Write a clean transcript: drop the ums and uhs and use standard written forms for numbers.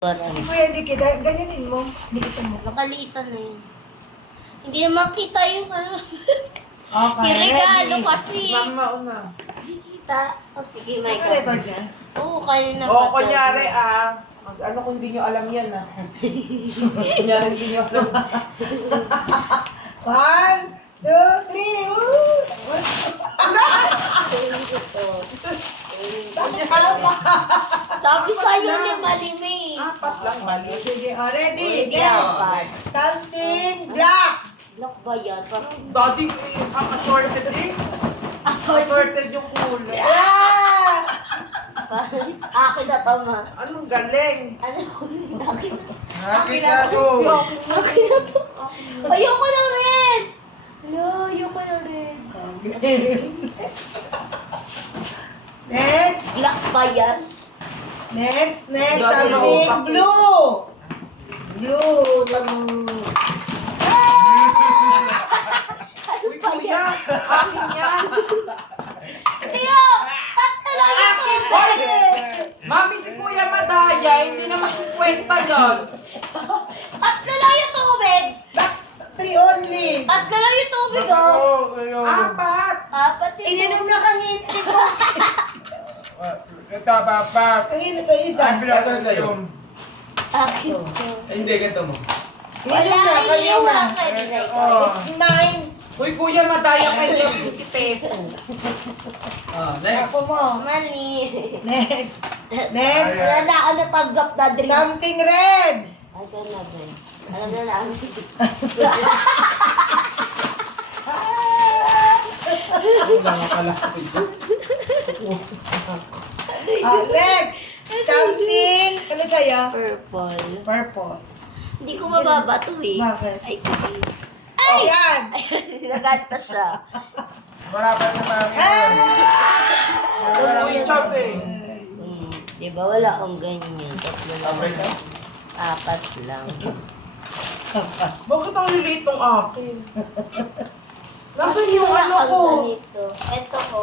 Si Kuya Diki, ganyanin mo. Likitan mo. Nakalitan na yun. Hindi naman kita yung ano. Okay, Yung regalo ready. kasi. Mama, una. Hindi kita. O sige, my God. Naka-record na. Oo, kanina Oo, kunyari ano kung hindi nyo alam yan kunyari hindi nyo alam. 1, 2, 3, woo! Sabi sa'yo ni Malimay. Apat lang bali. Sige, ready. Hindi Next. apat. Something black. Block ba yan? Parang Daddy, ang assorted eh. assorted. Assorted yung kulay. Yeah! Akin na tama. Anong galing? Ano? Akin na. Akin na to. Akin na to. Ayoko na rin. Hello, ayoko na rin. Next. Black ba yan? Next. Dami Something na blue. Blue. Uy, kuya, akin yan. Tiyo! Tatlo lang yung Akin tubig! na. Mami, si Kuya Madaya, hindi naman 50 yan. Tatlo lang yung tubig! 3 only. Tatlo lang yung tubig, oh! Apat. Apat yung Ininom na kangin ko. Ito, papak. Kangin ito isa. Asan sa'yo? Akin to. Hindi, ganito mo. Ininom na kangin na. It's mine. Uy, Kuya Madaya, kayo 50 pesos. Next. Ako mo. Mali. Next. Next. Wala na ako natanggap na drink. Something red. Ito na ba? Alam na namin. Next. Something. Ano sa'yo? Purple. Purple. Hindi ko mababato eh. Bakit? Ay, sige. Ay! Yan. Naganta siya. Wala pa na mami. Wala yung chop eh. Diba wala akong ganyan. Tatlo lang. Average ka? Apat lang. Bakit ang liliit tong akin? Nasaan yung Wala ano kang ko? ganito. Ito ko.